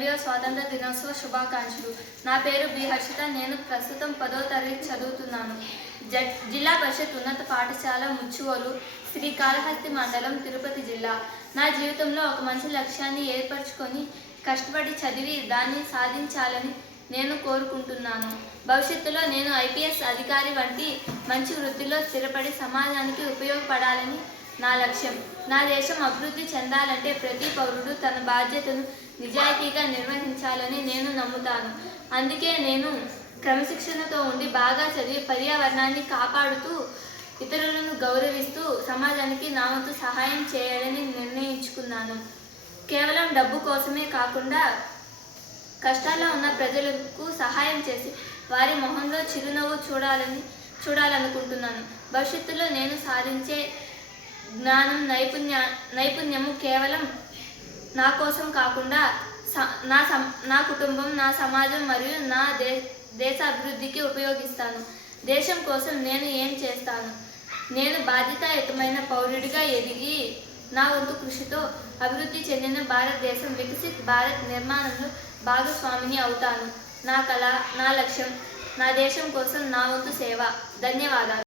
80వ స్వాతంత్ర దినోత్సవ శుభాకాంక్షలు. నా పేరు బి హర్షిత. నేను ప్రస్తుతం 10వ తరగతి చదువుతున్నాను. జిల్లా పరిషత్ ఉన్నత పాఠశాల ముచ్చువోలు, శ్రీకాళహస్తి మండలం, తిరుపతి జిల్లా. నా జీవితంలో ఒక మంచి లక్ష్యాన్ని ఏర్పరచుకొని కష్టపడి చదివి దాన్ని సాధించాలని నేను కోరుకుంటున్నాను. భవిష్యత్తులో నేను ఐపీఎస్ అధికారి వంటి మంచి వృత్తిలో స్థిరపడి సమాజానికి ఉపయోగపడాలని నా లక్ష్యం. నా దేశం అభివృద్ధి చెందాలంటే ప్రతి పౌరుడు తన బాధ్యతను నిజాయితీగా నిర్వహించాలని నేను నమ్ముతాను. అందుకే నేను క్రమశిక్షణతో ఉండి బాగా చదివి పర్యావరణాన్ని కాపాడుతూ ఇతరులను గౌరవిస్తూ సమాజానికి నా వంతు సహాయం చేయాలని నిర్ణయించుకున్నాను. కేవలం డబ్బు కోసమే కాకుండా కష్టాల్లో ఉన్న ప్రజలకు సహాయం చేసి వారి మొహంలో చిరునవ్వు చూడాలనుకుంటున్నాను. భవిష్యత్తులో నేను సాధించే జ్ఞానం, నైపుణ్యము కేవలం నా కోసం కాకుండా నా కుటుంబం, నా సమాజం మరియు నా దేశ అభివృద్ధికి ఉపయోగిస్తాను. దేశం కోసం నేను ఏం చేస్తాను? నేను బాధ్యతాయుతమైన పౌరుడిగా ఎదిగి నా వంతు కృషితో అభివృద్ధి చెందిన భారతదేశం, వికసిత్ భారత్ నిర్మాణంలో భాగస్వామిని అవుతాను. నా కళ, నా లక్ష్యం, నా దేశం కోసం నా వంతు సేవ. ధన్యవాదాలు.